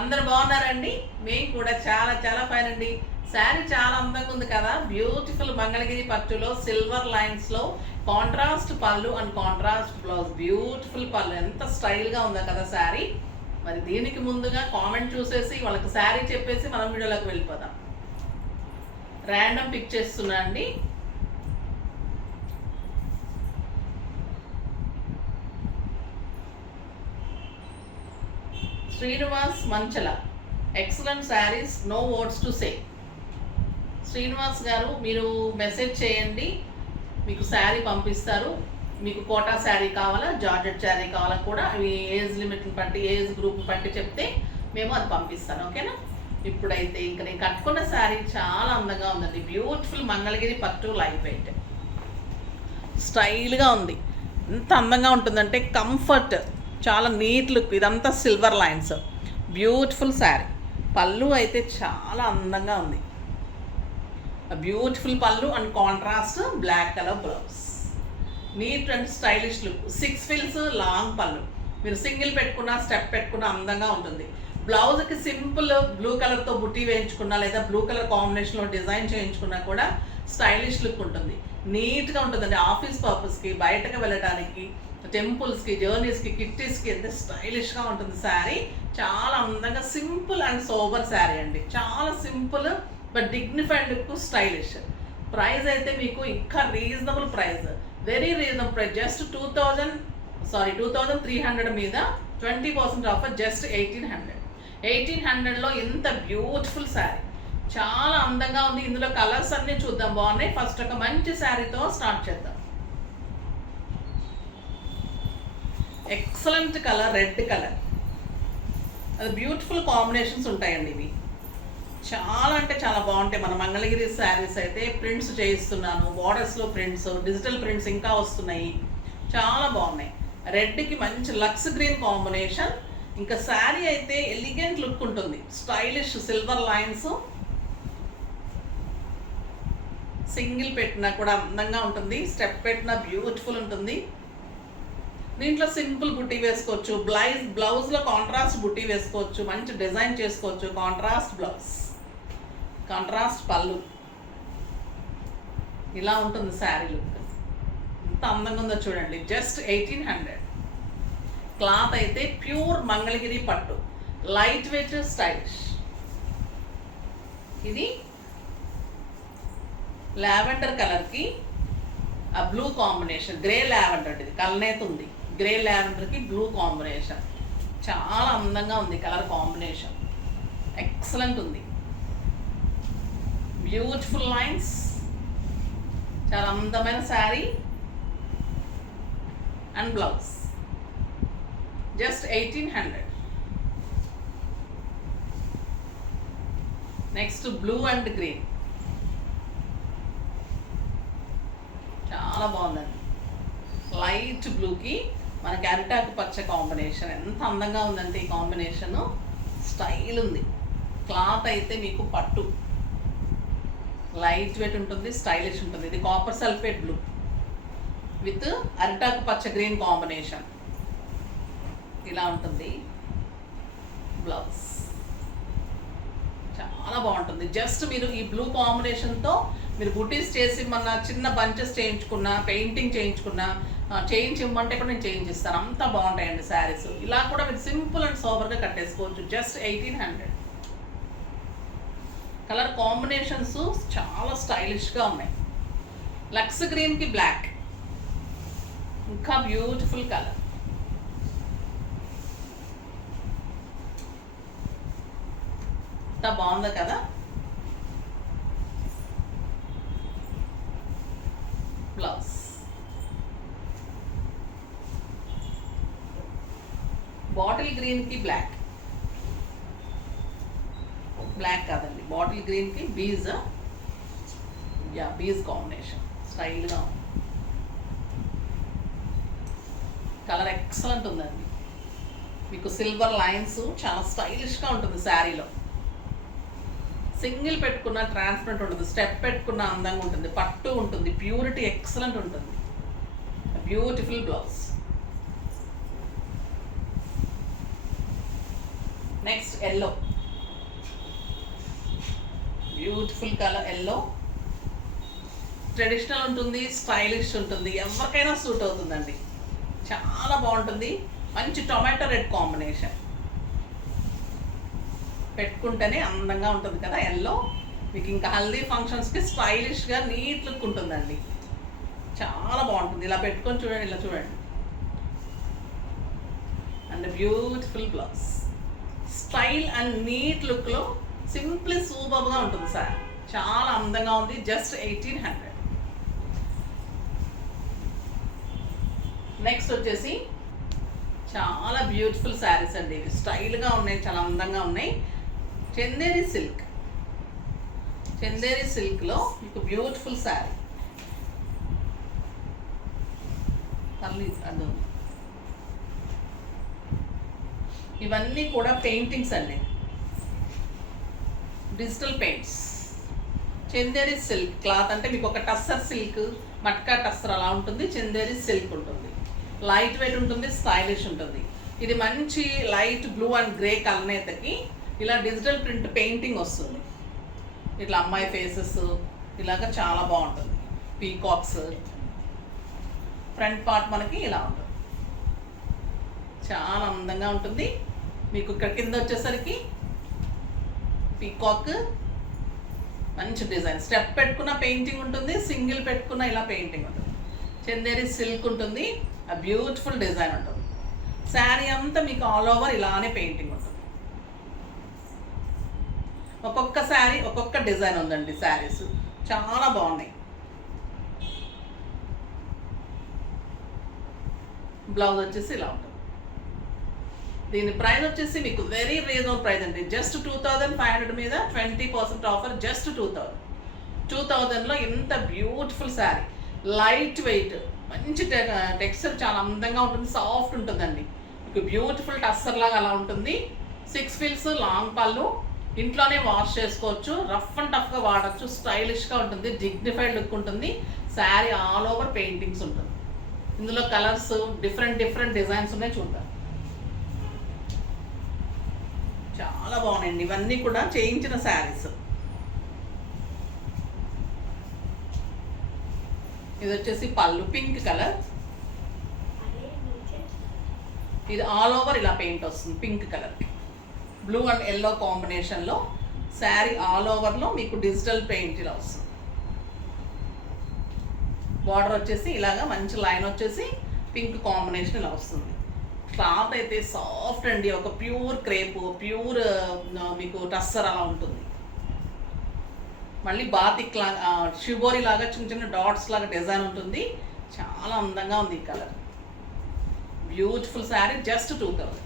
అందరు బాగున్నారండి. మేము కూడా చాలా చాలా ఫైన్ అండి. శారీ చాలా అందంగా ఉంది కదా. బ్యూటిఫుల్ మంగళగిరి పట్టులో సిల్వర్ లైన్స్ లో contrast pallu and contrast blouse. Beautiful పళ్ళు, ఎంత స్టైల్ గా ఉందా కదా శారీ. మరి దీనికి ముందుగా కామెంట్ చూసేసి వాళ్ళకి శారీ చెప్పేసి మనం వీడియోలోకి వెళ్ళిపోదాం. ర్యాండమ్ పిక్ చేస్తున్నా అండి. Srinivas Manchala, excellent saris, no words to say. Srinivas గారు మీరు మెసేజ్ చేయండి, మీకు శారీ పంపిస్తారు. మీకు కోటా శారీ కావాలా, జార్జెట్ శారీ కావాలా కూడా అవి ఏజ్ లిమిట్ని బట్టి, ఏజ్ గ్రూప్ బట్టి చెప్తే మేము అది పంపిస్తాను. ఓకేనా. ఇప్పుడైతే ఇంకా నేను కట్టుకున్న శారీ చాలా అందంగా ఉందండి. బ్యూటిఫుల్ మంగళగిరి పట్టు లైట్ వెయిట్, స్టైల్గా ఉంది. ఎంత అందంగా ఉంటుందంటే కంఫర్ట్, చాలా నీట్ లుక్. ఇదంతా silver lines, beautiful sari. Pallu అయితే చాలా అందంగా ఉంది. Beautiful pallu and contrast black colour blouse. Neat and stylish look. 6 fills long pallu. మీరు సింగిల్ పెట్టుకున్నా, స్టెప్ పెట్టుకున్నా అందంగా ఉంటుంది. బ్లౌజ్కి సింపుల్ బ్లూ కలర్తో బుట్టి వేయించుకున్నా, లేదా బ్లూ కలర్ కాంబినేషన్లో డిజైన్ చేయించుకున్నా కూడా స్టైలిష్ లుక్ ఉంటుంది. నీట్గా ఉంటుందండి. ఆఫీస్ పర్పస్కి, బయటకు వెళ్ళడానికి, టెంపుల్స్కి, జర్నీస్కి, కిట్టీస్కి ఎంత స్టైలిష్గా ఉంటుంది శారీ. చాలా అందంగా సింపుల్ అండ్ సోబర్ శారీ అండి. చాలా simple but dignified look, stylish. Price అయితే మీకు ఇంకా reasonable price, very reasonable price. Just 2300 మీద 20% ఆఫర్, జస్ట్ 1800. 1800లో ఇంత బ్యూటిఫుల్ శారీ, చాలా అందంగా ఉంది. ఇందులో కలర్స్ అన్నీ చూద్దాం, బాగున్నాయి. ఫస్ట్ ఒక మంచి శారీతో స్టార్ట్ చేద్దాం. Excellent colour, red colour. అది బ్యూటిఫుల్ కాంబినేషన్స్ ఉంటాయండి. ఇవి చాలా అంటే చాలా బాగుంటాయి. మన మంగళగిరి శారీస్ అయితే ప్రింట్స్ చేయిస్తున్నాను, బార్డర్స్లో ప్రింట్స్, డిజిటల్ ప్రింట్స్ ఇంకా వస్తున్నాయి. చాలా బాగున్నాయి. రెడ్కి మంచి లక్స్ గ్రీన్ కాంబినేషన్. ఇంకా శారీ అయితే ఎలిగెంట్ లుక్ ఉంటుంది, స్టైలిష్ సిల్వర్ లైన్స్. సింగిల్ పెట్టినా కూడా అందంగా ఉంటుంది, స్టెప్ పెట్టినా బ్యూటిఫుల్ ఉంటుంది. దీంట్లో సింపుల్ బుట్టి వేసుకోవచ్చు, బ్లౌజ్లో కాంట్రాస్ట్ బుట్టి వేసుకోవచ్చు, మంచి డిజైన్ చేసుకోవచ్చు. కాంట్రాస్ట్ బ్లౌజ్, కాంట్రాస్ట్ పళ్ళు, ఇలా ఉంటుంది శారీ లుక్. ఎంత అందంగా ఉందో చూడండి. జస్ట్ 1800. క్లాత్ అయితే ప్యూర్ మంగళగిరి పట్టు, లైట్ వెయిట్, స్టైలిష్. ఇది లావెండర్ కలర్కి ఆ బ్లూ కాంబినేషన్, గ్రే లావెండర్. ఇది కలనేత ఉంది, గ్రే లావెండర్కి బ్లూ కాంబినేషన్. చాలా అందంగా ఉంది కలర్ కాంబినేషన్, ఎక్సలెంట్ ఉంది. బ్యూటిఫుల్ లైన్స్, చాలా అందమైన sari and blouse. Just 1800. Next blue and green, చాలా బాగుందండి. లైట్ బ్లూకి మనకి అరిటాకు పచ్చ కాంబినేషన్, ఎంత అందంగా ఉందంటే ఈ కాంబినేషను. స్టైల్ ఉంది. క్లాత్ అయితే మీకు పట్టు, లైట్ వెయిట్ ఉంటుంది, స్టైలిష్ ఉంటుంది. ఇది కాపర్ సల్ఫేట్ బ్లూ విత్ అరిటాకు పచ్చ గ్రీన్ కాంబినేషన్, ఇలా ఉంటుంది బ్లౌజ్. చాలా బాగుంటుంది. జస్ట్ మీరు ఈ బ్లూ కాంబినేషన్తో మీరు బుటీస్ చేసి మన చిన్న బంచెస్ చేయించుకున్నా, పెయింటింగ్ చేయించుకున్నా, చేయించిమ్మంటే కూడా నేను చేయించిస్తాను. అంత బాగుంటాయండి శారీస్. ఇలా కూడా మీరు సింపుల్ అండ్ సోబర్గా కట్టేసుకోవచ్చు. జస్ట్ 1800. కలర్ కాంబినేషన్స్ చాలా స్టైలిష్గా ఉన్నాయి. లక్స్ గ్రీన్కి బ్లాక్, ఇంకా బ్యూటిఫుల్ కలర్. ఎంత బాగుంది కదా. బ్లౌజ్ బాటిల్ గ్రీన్కి బ్లాక్, బ్లాక్ కాదండి, బాటిల్ గ్రీన్కి బీజ్, బీజ్ కాంబినేషన్, స్టైల్గా ఉంది. కలర్ ఎక్సలెంట్ ఉందండి. మీకు సిల్వర్ లైన్స్, చాలా స్టైలిష్గా ఉంటుంది శారీలో. సింగిల్ పెట్టుకున్న ట్రాన్స్పరెంట్ ఉంటుంది, స్టెప్ పెట్టుకున్న అందంగా ఉంటుంది, పట్టు ఉంటుంది, ప్యూరిటీ ఎక్సలెంట్ ఉంటుంది. Beautiful blouse. Next yellow, beautiful colour yellow. Traditional ఉంటుంది, స్టైలిష్ ఉంటుంది, ఎవరికైనా సూట్ అవుతుందండి. చాలా బాగుంటుంది. మంచి టొమాటో రెడ్ కాంబినేషన్ పెట్టుకుంటేనే అందంగా ఉంటుంది కదా ఎల్లో. మీకు ఇంకా హల్దీ ఫంక్షన్స్కి స్టైలిష్గా నీట్ లుక్ ఉంటుందండి. చాలా బాగుంటుంది. ఇలా పెట్టుకొని చూడండి, ఇలా చూడండి. And beautiful blouse, style and neat లుక్లో సింప్లీ సూపర్గా ఉంటుంది సార్. చాలా అందంగా ఉంది. జస్ట్ 1800. నెక్స్ట్ వచ్చేసి చాలా బ్యూటిఫుల్ శారీస్ అండి. ఇవి స్టైల్గా ఉన్నాయి, చాలా అందంగా ఉన్నాయి. చందేరి సిల్క్, చందేరి సిల్క్లో మీకు బ్యూటిఫుల్ శారీ. అది ఇవన్నీ కూడా పెయింటింగ్స్ అండి, digital paints. Chanderi silk cloth అంటే మీకు ఒక టస్సర్ సిల్క్, మట్కా టస్సర్ అలా ఉంటుంది. చందేరి సిల్క్ ఉంటుంది, లైట్ వెయిట్ ఉంటుంది, స్టైలిష్ ఉంటుంది. ఇది మంచి లైట్ బ్లూ అండ్ గ్రే కలనేతకి ఇలా డిజిటల్ ప్రింట్ పెయింటింగ్ వస్తుంది. ఇట్లా అమ్మాయి ఫేసెస్ ఇలాగ చాలా బాగుంటుంది. పీకాక్స్ ఫ్రంట్ పార్ట్ మనకి ఇలా ఉంటుంది, చాలా అందంగా ఉంటుంది. మీకు ఇక్కడ కింద వచ్చేసరికి పీకాక్ మంచి డిజైన్, స్టెప్ పెట్టుకున్న పెయింటింగ్ ఉంటుంది, సింగిల్ పెట్టుకున్న ఇలా పెయింటింగ్ ఉంటుంది. చందేరి సిల్క్ ఉంటుంది, ఆ బ్యూటిఫుల్ డిజైన్ ఉంటుంది. శారీ అంతా మీకు ఆల్ ఓవర్ ఇలానే పెయింటింగ్ ఉంటుంది. ఒక్కొక్క శారీ ఒక్కొక్క డిజైన్ ఉందండి. శారీస్ చాలా బాగున్నాయి. బ్లౌజ్ వచ్చేసి ఇలా ఉంటుంది. దీని ప్రైస్ వచ్చేసి మీకు వెరీ రీజనబుల్ ప్రైస్ అండి. జస్ట్ 2500 మీద 20% ఆఫర్. జస్ట్ 2000లో ఇంత బ్యూటిఫుల్ శారీ, లైట్ వెయిట్, మంచి టెక్స్చర్, చాలా అందంగా ఉంటుంది, సాఫ్ట్ ఉంటుందండి. మీకు బ్యూటిఫుల్ టస్సర్ లాగా అలా ఉంటుంది. 6 ఫీల్స్, లాంగ్ పళ్ళు, ఇంట్లోనే వాష్ చేసుకోవచ్చు, రఫ్ అండ్ టఫ్గా వాడచ్చు, స్టైలిష్గా ఉంటుంది, డిగ్నిఫైడ్ లుక్ ఉంటుంది. శారీ ఆల్ ఓవర్ పెయింటింగ్స్ ఉంటుంది. ఇందులో కలర్స్ డిఫరెంట్ డిజైన్స్ ఉన్నాయి, చూద్దాం. చాలా బాగున్నాయండి. ఇవన్నీ కూడా చేయించిన శారీస్. ఇది వచ్చేసి పళ్ళు, పింక్ కలర్. ఇది ఆల్ ఓవర్ ఇలా పెయింట్ వస్తుంది, pink colour, blue and yellow కాంబినేషన్లో శారీ ఆల్ ఓవర్లో మీకు డిజిటల్ పెయింట్ ఇలా వస్తుంది. బార్డర్ వచ్చేసి ఇలాగా మంచి లైన్ వచ్చేసి పింక్ కాంబినేషన్ ఇలా వస్తుంది. క్లాత్ అయితే సాఫ్ట్ అండి, ఒక ప్యూర్ క్రేప్, ప్యూర్ మీకు టస్సర్ అలా ఉంటుంది. మళ్ళీ బాతిక్ లాగా, షిబోరి లాగా చిన్న చిన్న డాట్స్ లాగా డిజైన్ ఉంటుంది. చాలా అందంగా ఉంది ఈ కలర్. బ్యూటిఫుల్ శారీ. జస్ట్ 2000.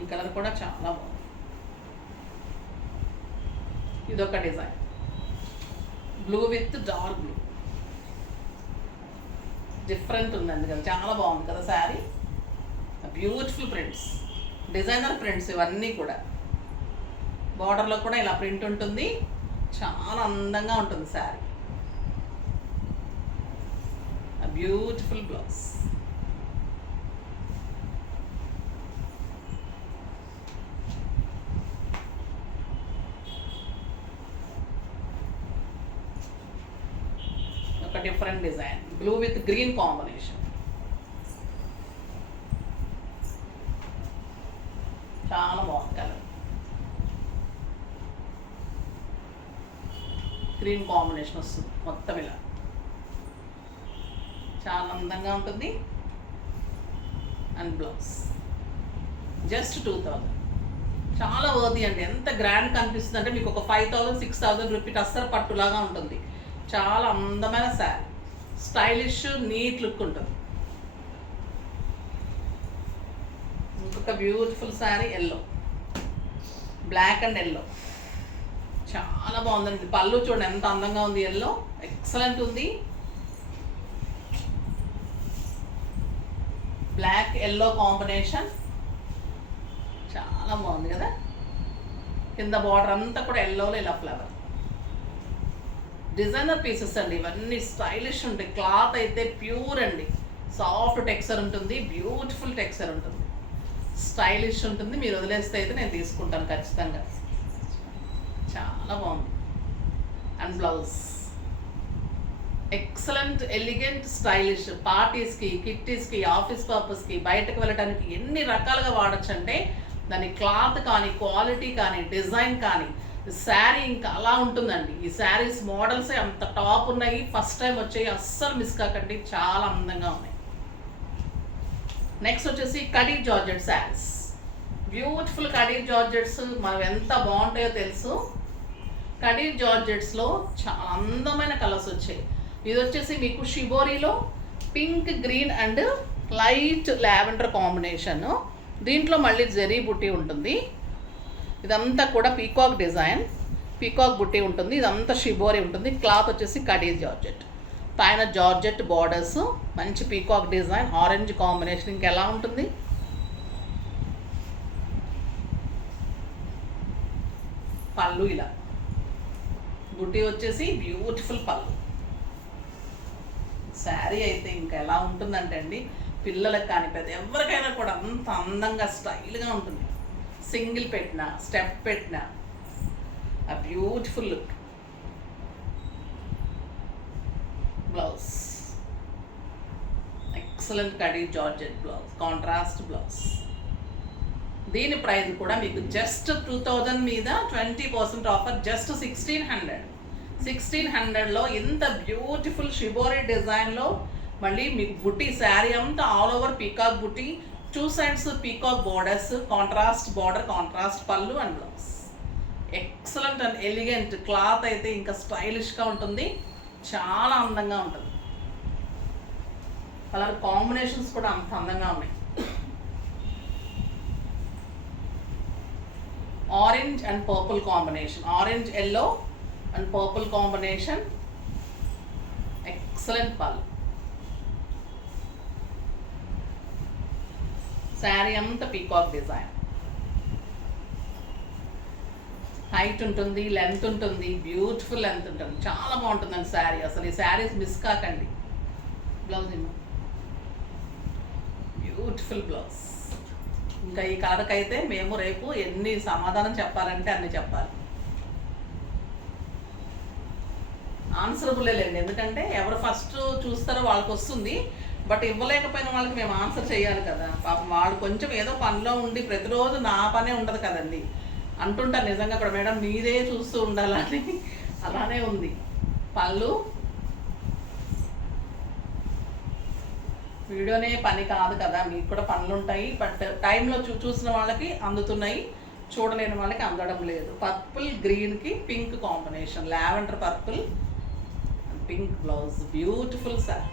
ఈ కలర్ కూడా చాలా బాగుంది. ఇదొక design, blue with dark blue, different ఉందండి కదా, చాలా బాగుంది కదా sari. Beautiful prints, designer prints ఇవన్నీ కూడా. బార్డర్లో కూడా ఇలా ప్రింట్ ఉంటుంది, చాలా అందంగా ఉంటుంది శారీ. Beautiful blouse. ఒక different design, blue with green combination. చాలా బాగుంది కలర్, గ్రీన్ కాంబినేషన్ వస్తుంది మొత్తం ఇలా. చాలా అందంగా ఉంటుంది. And blouse just 2000. చాలా వర్ది అండి. ఎంత గ్రాండ్ కనిపిస్తుంది అంటే మీకు ఒక 5000-6000 రూపీ టస్సర్ పట్టులాగా ఉంటుంది. చాలా అందమైన శారీ, స్టైలిష్ నీట్ లుక్ ఉంటుంది. ఇంకొక beautiful sari yellow, black and yellow, చాలా బాగుందండి. పళ్ళు చూడండి ఎంత అందంగా ఉంది. ఎల్లో ఎక్సలెంట్ ఉంది. బ్లాక్ ఎల్లో కాంబినేషన్ చాలా బాగుంది కదా. కింద బార్డర్ అంతా కూడా ఎల్లోలో ఇలా ఫ్లవర్. డిజైనర్ పీసెస్ అండి ఇవన్నీ, స్టైలిష్ ఉంటాయి. క్లాత్ అయితే ప్యూర్ అండి, సాఫ్ట్ టెక్స్చర్ ఉంటుంది, బ్యూటిఫుల్ టెక్స్చర్ ఉంటుంది, స్టైలిష్ ఉంటుంది. మీరు వదిలేస్తే అయితే నేను తీసుకుంటాను ఖచ్చితంగా. చాలా బాగుంది. And blouse excellent, elegant, stylish. పార్టీస్కి, కిట్టీస్కి, ఆఫీస్ పర్పస్కి, బయటకు వెళ్ళడానికి ఎన్ని రకాలుగా వాడచ్చు అంటే దాని క్లాత్ కానీ, క్వాలిటీ కానీ, డిజైన్ కానీ, శారీ ఇంకా అలా ఉంటుందండి. ఈ శారీస్ మోడల్సే అంత టాప్ ఉన్నాయి. ఫస్ట్ టైం వచ్చాయి, అస్సలు మిస్ కాకండి, చాలా అందంగా ఉన్నాయి. నెక్స్ట్ వచ్చేసి khadi georgette saris. Beautiful khadi georgettes మనం ఎంత బాగుంటాయో తెలుసు. కడీ జార్జెట్స్లో చాలా అందమైన కలర్స్ వచ్చాయి. ఇది వచ్చేసి మీకు షిబోరీలో pink, green and light lavender combination. దీంట్లో మళ్ళీ జెరీ బుట్టి ఉంటుంది. ఇదంతా కూడా పీకాక్ డిజైన్, పీకాక్ బుట్టి ఉంటుంది. ఇదంతా షిబోరీ ఉంటుంది. క్లాత్ వచ్చేసి కడీ జార్జెట్, పైన జార్జెట్ బార్డర్స్, మంచి పీకాక్ డిజైన్, ఆరెంజ్ కాంబినేషన్. ఇంకెలా ఉంటుంది. పళ్ళు ఇలా, బుట్టి వచ్చేసి బ్యూటిఫుల్ పళ్ళు. శారీ అయితే ఇంకా ఎలా ఉంటుందంటే అండి, పిల్లలకు కానీ పెద్ద ఎవరికైనా కూడా అంత అందంగా స్టైల్గా ఉంటుంది. సింగిల్ పెట్టిన, స్టెప్ పెట్టిన, ఆ beautiful look. Blouse excellent khadi georgette blouse, contrast blouse. దీని ప్రైస్ కూడా మీకు జస్ట్ 2000 మీద 20% ఆఫర్, జస్ట్ 1600. 1600లో ఇంత బ్యూటిఫుల్ షిబోరీ డిజైన్లో మళ్ళీ మీకు బుట్టి, శారీ అంతా all over peacock butti, 2 sides peacock borders, contrast border, contrast pallu and blouse. Excellent and elegant. Cloth అయితే ఇంకా స్టైలిష్గా ఉంటుంది, చాలా అందంగా ఉంటుంది. కలర్ కాంబినేషన్స్ కూడా అంత అందంగా ఉన్నాయి. Orange and purple combination, orange yellow and purple combination. Excellent పళ్ళు. శారీ అంతా పీకాక్ డిజైన్, హైట్ ఉంటుంది, లెంత్ ఉంటుంది, బ్యూటిఫుల్ లెంత్ ఉంటుంది, చాలా బాగుంటుందండి శారీ. అసలు ఈ శారీస్ మిస్ కాకండి. బ్లౌజ్ ఏమో బ్యూటిఫుల్ బ్లౌజ్. ఇంకా ఈ కలర్కి అయితే మేము రేపు ఎన్ని సమాధానం చెప్పాలంటే అన్ని చెప్పాలి. ఆన్సరబుల్ లేండి, ఎందుకంటే ఎవరు ఫస్ట్ చూస్తారో వాళ్ళకి వస్తుంది. బట్ ఇవ్వలేకపోయిన వాళ్ళకి మేము ఆన్సర్ చేయాలి కదా. పాపం వాళ్ళు కొంచెం ఏదో పనిలో ఉండి, ప్రతిరోజు నా పనే ఉండదు కదండి అంటుంటారు. నిజంగా కూడా మేడం మీరే చూస్తూ ఉండాలని, అలానే ఉంది. పళ్ళు వీడియోనే పని కాదు కదా, మీకు కూడా పనులు ఉంటాయి. బట్ టైంలో చూసిన వాళ్ళకి అందుతున్నాయి, చూడలేని వాళ్ళకి అందడం లేదు. పర్పుల్ గ్రీన్కి pink combination, lavender purple pink blouse, beautiful sir.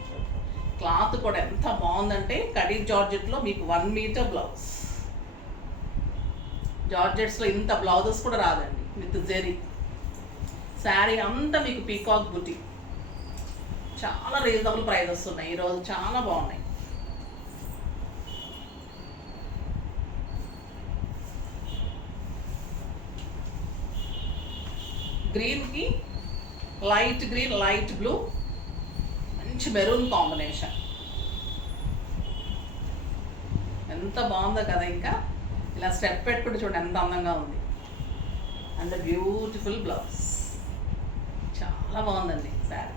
Cloth కూడా ఎంత బాగుందంటే కడీ జార్జెట్లో మీకు 1 మీటర్ బ్లౌజ్. జార్జెట్స్లో ఇంత బ్లౌజెస్ కూడా రాదండి, విత్ జెరీ. శారీ అంతా మీకు పీకాక్ బుటీ. చాలా రీజనబుల్ ప్రైజెస్ ఉన్నాయి ఈరోజు, చాలా బాగున్నాయి. గ్రీన్కి లైట్ గ్రీన్, లైట్ బ్లూ, మంచి మెరూన్ కాంబినేషన్. ఎంత బాగుందో కదా. ఇంకా ఇలా స్టెప్ పెట్టుకుంటే చూడండి ఎంత అందంగా ఉంది. అండ్ బ్యూటిఫుల్ బ్లౌజ్, చాలా బాగుందండి శారీ.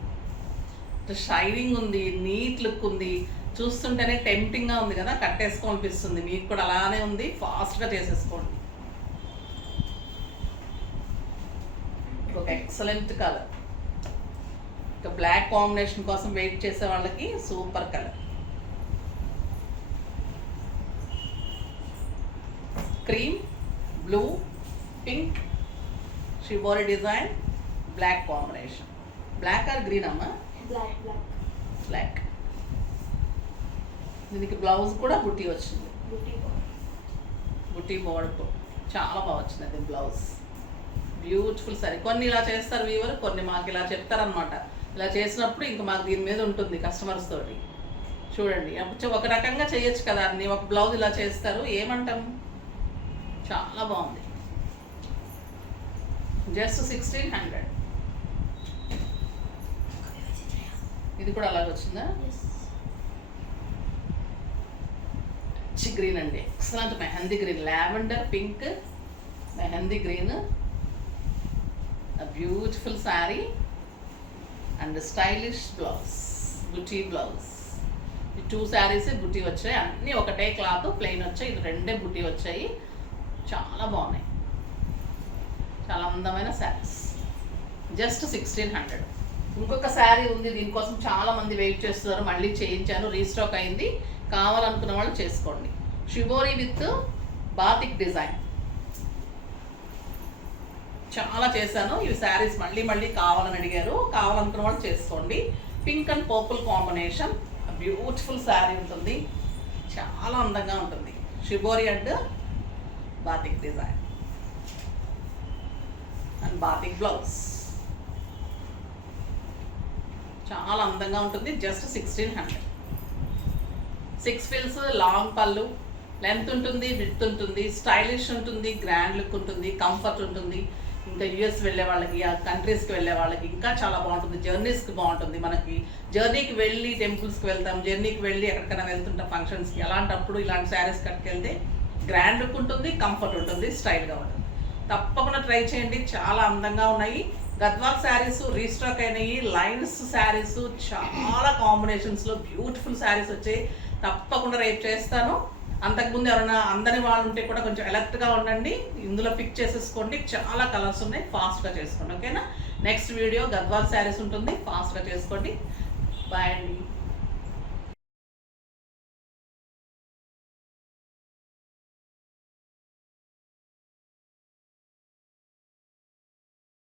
షైనింగ్ ఉంది, నీట్ లుక్ ఉంది, చూస్తుంటేనే టెంప్టింగ్గా ఉంది కదా, కట్టేసుకోనిపిస్తుంది. మీకు కూడా అలానే ఉంది, ఫాస్ట్గా చేసేసుకోండి. ఒక ఎక్సలెంట్ కలర్. ఇక బ్లాక్ కాంబినేషన్ కోసం వెయిట్ చేసే వాళ్ళకి super colour. Cream, blue, pink, shibori design, black combination. Black or green అమ్మా? బ్లాక్. దీనికి బ్లౌజ్ కూడా బుట్టి వచ్చింది, బుట్టి బోర్డర్. చాలా బాగా వచ్చింది అది బ్లౌజ్. Beautiful sorry. కొన్ని ఇలా చేస్తారు వీవర్, కొన్ని మాకు ఇలా చెప్తారనమాట. ఇలా చేసినప్పుడు ఇంక మాకు దీని మీద ఉంటుంది కస్టమర్స్ తోటి. చూడండి ఒక రకంగా చేయొచ్చు కదా అన్ని, ఒక బ్లౌజ్ ఇలా చేస్తారు, ఏమంటాము. చాలా బాగుంది. జస్ట్ 1600. ఇది కూడా అలాగే వచ్చిందా? గ్రీన్ అండి, excellent mehndi green, lavender pink mehndi green, beautiful sari and stylish blouse, buti blouse. ఈ 2 శారీస్ బుటీ వచ్చాయి, అన్నీ ఒకటే క్లాత్ ప్లెయిన్ వచ్చాయి, ఇది 2 బుటీ వచ్చాయి. చాలా బాగున్నాయి, చాలా అందమైన శారీస్. జస్ట్ 1600. ఇంకొక శారీ ఉంది, దీనికోసం చాలా మంది వెయిట్ చేస్తున్నారు, మళ్ళీ చేయించాను, రీస్టాక్ అయింది. కావాలనుకున్న వాళ్ళు చేసుకోండి. షిబోరి విత్ బాతిక్ డిజైన్ చాలా చేశాను. ఇవి శారీస్ మళ్ళీ మళ్ళీ కావాలని అడిగారు, కావాలనుకున్న వాళ్ళు చేసుకోండి. Pink and purple combination, beautiful sari ఉంటుంది, చాలా అందంగా ఉంటుంది. Shibori and batik design and batik blouse చాలా అందంగా ఉంటుంది. జస్ట్ 1600. 6 ఫిల్స్, లాంగ్ పళ్ళు, లెంత్ ఉంటుంది, విడ్త్ ఉంటుంది, స్టైలిష్ ఉంటుంది, గ్రాండ్ లుక్ ఉంటుంది, కంఫర్ట్ ఉంటుంది. ఇంకా యూఎస్ వెళ్ళే వాళ్ళకి, ఆ కంట్రీస్కి వెళ్ళే వాళ్ళకి ఇంకా చాలా బాగుంటుంది. జర్నీస్కి బాగుంటుంది. మనకి జర్నీకి వెళ్ళి టెంపుల్స్కి వెళ్తాం, జర్నీకి వెళ్ళి ఎక్కడికైనా వెళ్తుంటాం ఫంక్షన్స్కి, అలాంటప్పుడు ఇలాంటి శారీస్ కట్టుకెళ్తే గ్రాండ్ లుక్ ఉంటుంది, కంఫర్ట్ ఉంటుంది, స్టైల్గా ఉంటుంది. తప్పకుండా ట్రై చేయండి, చాలా అందంగా ఉన్నాయి. గద్వాల్ శారీస్ రీస్టాక్ అయినాయి. లైన్స్ శారీస్ చాలా కాంబినేషన్స్లో బ్యూటిఫుల్ శారీస్ వచ్చాయి. తప్పకుండా రేపు చేస్తాను. అంతకుముందు ఎవరైనా అందని వాళ్ళు ఉంటే కూడా కొంచెం అలర్ట్గా ఉండండి, ఇందులో పిక్ చేసేసుకోండి. చాలా కలర్స్ ఉన్నాయి, ఫాస్ట్గా చేసుకోండి. ఓకేనా? నెక్స్ట్ వీడియో గద్వాల్ శారీస్ ఉంటుంది, ఫాస్ట్గా చేసుకోండి. బాయ్.